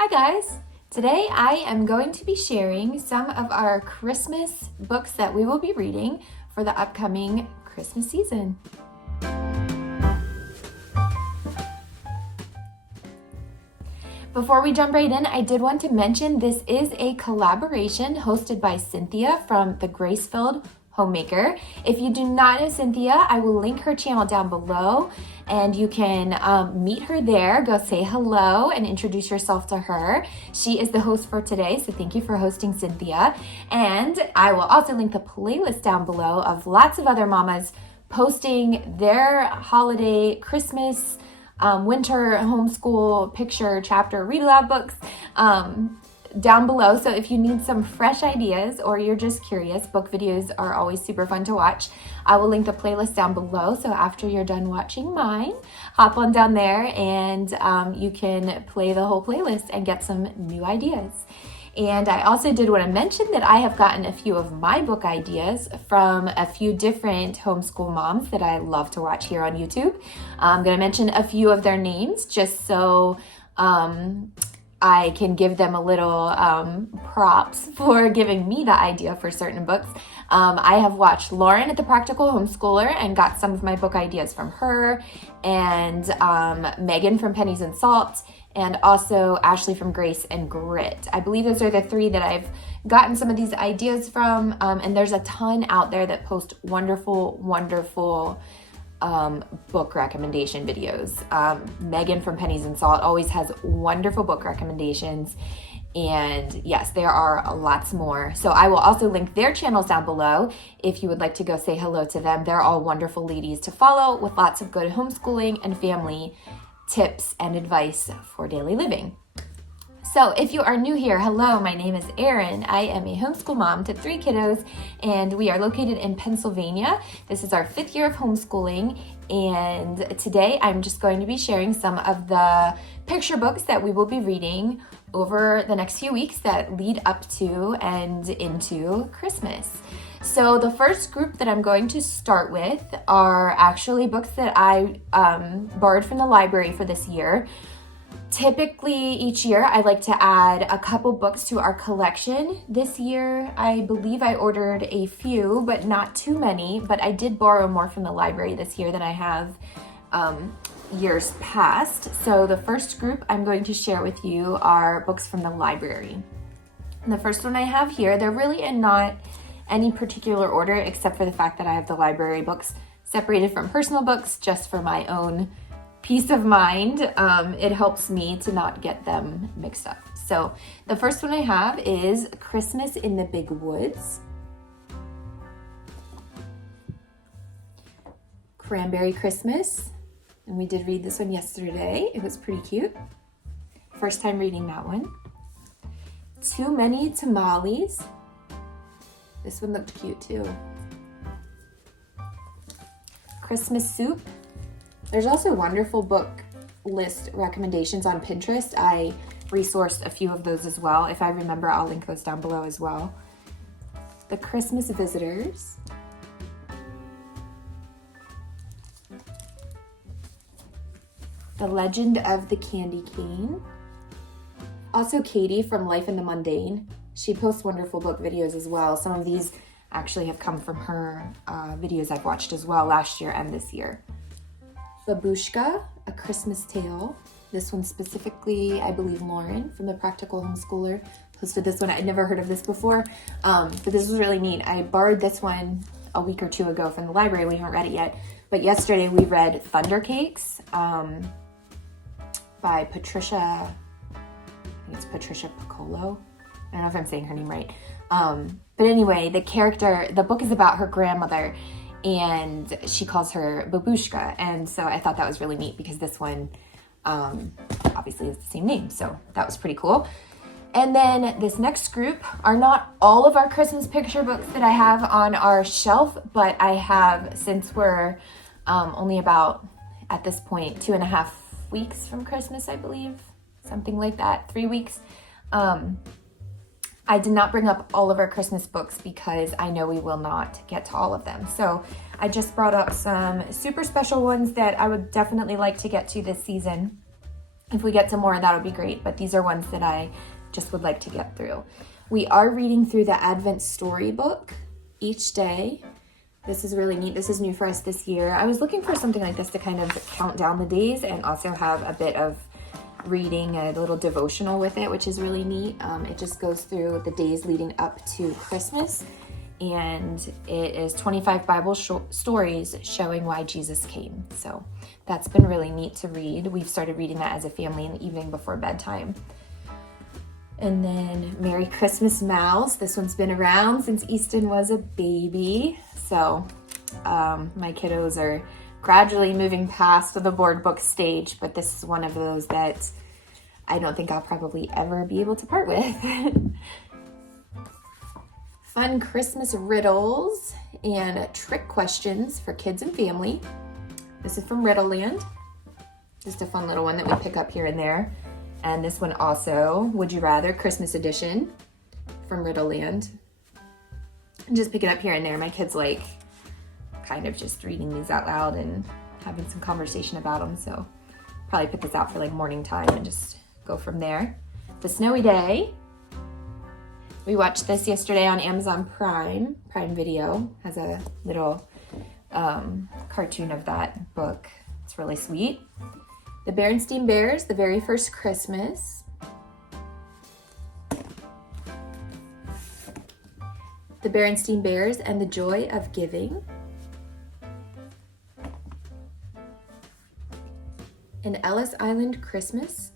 Hi guys! Today I am going to be sharing some of our Christmas books that we will be reading for the upcoming Christmas season. Before we jump right in, I did want to mention this is a collaboration hosted by Cynthia from the Grace-Filled Homemaker. If you do not know Cynthia, I will link her channel down below and you can meet her there. Go say hello and introduce yourself to her. She is the host for today, so thank you for hosting, Cynthia. And I will also link the playlist down below of lots of other mamas posting their holiday, Christmas, winter homeschool picture chapter read aloud books down below. So if you need some fresh ideas or you're just curious, book videos are always super fun to watch. I will link the playlist down below. So after you're done watching mine, hop on down there and you can play the whole playlist and get some new ideas. And I also did want to mention that I have gotten a few of my book ideas from a few different homeschool moms that I love to watch here on YouTube. I'm going to mention a few of their names just so I can give them a little props for giving me the idea for certain books. I have watched Lauren at the Practical Homeschooler and got some of my book ideas from her, and Megan from Pennies and Salt, and also Ashley from Grace and Grit. I believe those are the three that I've gotten some of these ideas from, and there's a ton out there that post wonderful book recommendation videos. Megan from Pennies and Salt always has wonderful book recommendations, and yes, there are lots more. So I will also link their channels down below if you would like to go say hello to them. They're all wonderful ladies to follow with lots of good homeschooling and family tips and advice for daily living. So if you are new here, hello, my name is Erin. I am a homeschool mom to 3 kiddos, and we are located in Pennsylvania. This is our 5th year of homeschooling, and today I'm just going to be sharing some of the picture books that we will be reading over the next few weeks that lead up to and into Christmas. So the first group that I'm going to start with are actually books that I borrowed from the library for this year. Typically each year I like to add a couple books to our collection. This year I believe I ordered a few, but not too many, but I did borrow more from the library this year than I have years past. So the first group I'm going to share with you are books from the library. And the first one I have here, they're really in not any particular order except for the fact that I have the library books separated from personal books just for my own peace of mind. It helps me to not get them mixed up. So the first one I have is Christmas in the Big Woods. Cranberry Christmas. And we did read this one yesterday. It was pretty cute. First time reading that one. Too Many Tamales. This one looked cute too. Christmas Soup. There's also wonderful book list recommendations on Pinterest. I resourced a few of those as well. If I remember, I'll link those down below as well. The Christmas Visitors. The Legend of the Candy Cane. Also Katie from Life in the Mundane. She posts wonderful book videos as well. Some of these actually have come from her videos I've watched as well last year and this year. Babushka, A Christmas Tale. This one specifically, I believe Lauren from the Practical Homeschooler posted this one. I'd never heard of this before, but this was really neat. I borrowed this one a week or two ago from the library. We haven't read it yet, but yesterday we read Thunder Cakes by Patricia, I think it's Patricia Piccolo. I don't know if I'm saying her name right. But anyway, the book is about her grandmother, and she calls her Babushka. And so I thought that was really neat because this one obviously is the same name. So that was pretty cool. And then this next group are not all of our Christmas picture books that I have on our shelf, but I have, since we're only about, at this point, 2.5 weeks from Christmas, I believe, something like that, 3 weeks. I did not bring up all of our Christmas books because I know we will not get to all of them. So I just brought up some super special ones that I would definitely like to get to this season. If we get some more, that would be great, but these are ones that I just would like to get through. We are reading through the Advent storybook each day. This is really neat. This is new for us this year. I was looking for something like this to kind of count down the days and also have a bit of reading, a little devotional with it, which is really neat. It just goes through the days leading up to Christmas, and it is 25 Bible stories showing why Jesus came. So that's been really neat to read. We've started reading that as a family in the evening before bedtime. And then Merry Christmas Mouse. This one's been around since Easton was a baby. So my kiddos are gradually moving past the board book stage, but this is one of those that I don't think I'll probably ever be able to part with. Fun Christmas riddles and trick questions for kids and family. This is from Riddle Land. Just a fun little one that we pick up here and there. And this one also, Would You Rather, Christmas edition from Riddle Land. Just pick it up here and there. My kids like kind of just reading these out loud and having some conversation about them. So probably put this out for like morning time and just go from there. The Snowy Day. We watched this yesterday on Amazon Prime Video. Has a little cartoon of that book. It's really sweet. The Berenstain Bears, The Very First Christmas. The Berenstain Bears and the Joy of Giving. An Ellis Island Christmas.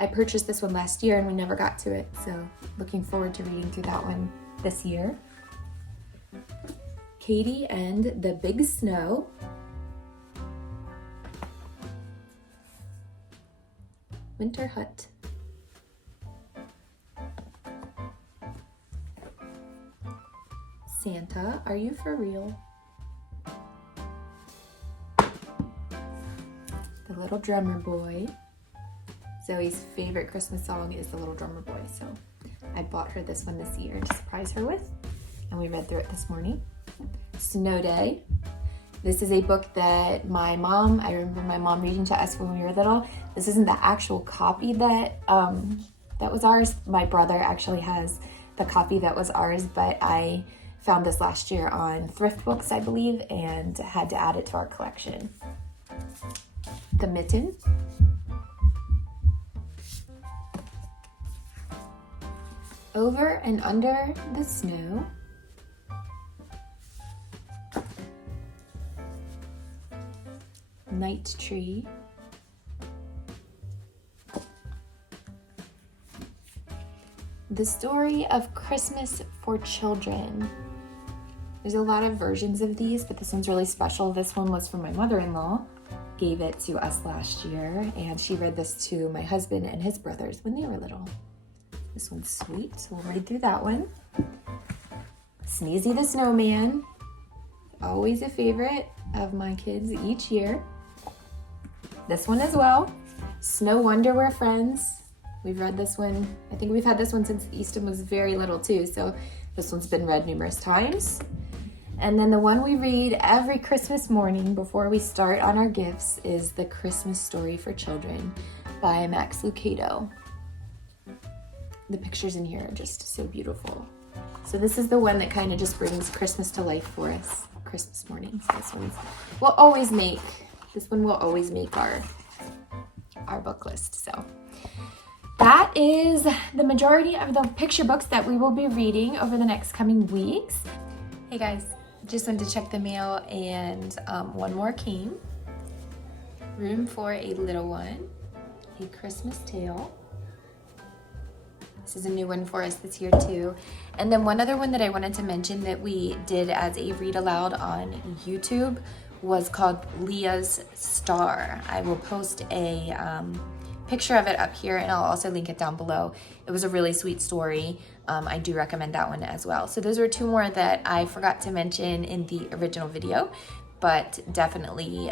I purchased this one last year and we never got to it, so looking forward to reading through that one this year. Katie and the Big Snow. Winter Hut. Santa, Are You For Real? The Little Drummer Boy. Zoe's favorite Christmas song is The Little Drummer Boy, so I bought her this one this year to surprise her with, and we read through it this morning. Snow Day. This is a book that I remember my mom reading to us when we were little. This isn't the actual copy that was ours. My brother actually has the copy that was ours, but I found this last year on Thrift Books, I believe, and had to add it to our collection. The Mitten. Over and Under the Snow. Night Tree. The Story of Christmas for Children. There's a lot of versions of these, but this one's really special. This one was from my mother-in-law. Gave it to us last year, and she read this to my husband and his brothers when they were little. This one's sweet, so we'll read through that one. Sneezy the Snowman. Always a favorite of my kids each year. This one as well. Snow Wonder We're Friends. We've read this one. I think we've had this one since Easton was very little too, so this one's been read numerous times. And then the one we read every Christmas morning before we start on our gifts is The Christmas Story for Children by Max Lucado. The pictures in here are just so beautiful. So this is the one that kind of just brings Christmas to life for us, Christmas mornings. This one will always make our book list. So that is the majority of the picture books that we will be reading over the next coming weeks. Hey guys, just wanted to check the mail, and one more came. Room for a Little One, A Christmas Tale. This is a new one for us this year too. And then one other one that I wanted to mention that we did as a read aloud on YouTube was called Leah's Star. I will post a picture of it up here, and I'll also link it down below. It was a really sweet story. I do recommend that one as well. So those are two more that I forgot to mention in the original video, but definitely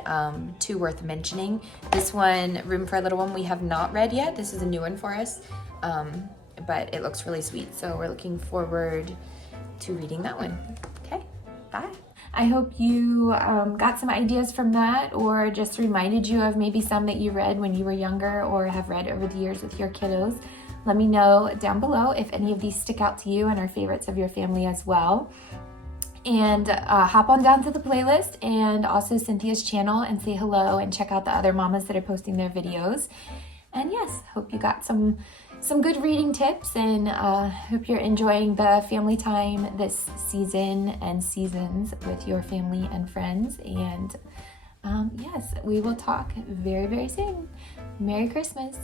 two worth mentioning. This one, Room for a Little One, we have not read yet. This is a new one for us, but it looks really sweet. So we're looking forward to reading that one. Okay, bye. I hope you got some ideas from that, or just reminded you of maybe some that you read when you were younger or have read over the years with your kiddos. Let me know down below if any of these stick out to you and are favorites of your family as well. And hop on down to the playlist and also Cynthia's channel and say hello and check out the other mamas that are posting their videos. And yes, hope you got some good reading tips, and hope you're enjoying the family time this season and seasons with your family and friends. And yes, we will talk very, very soon. Merry Christmas.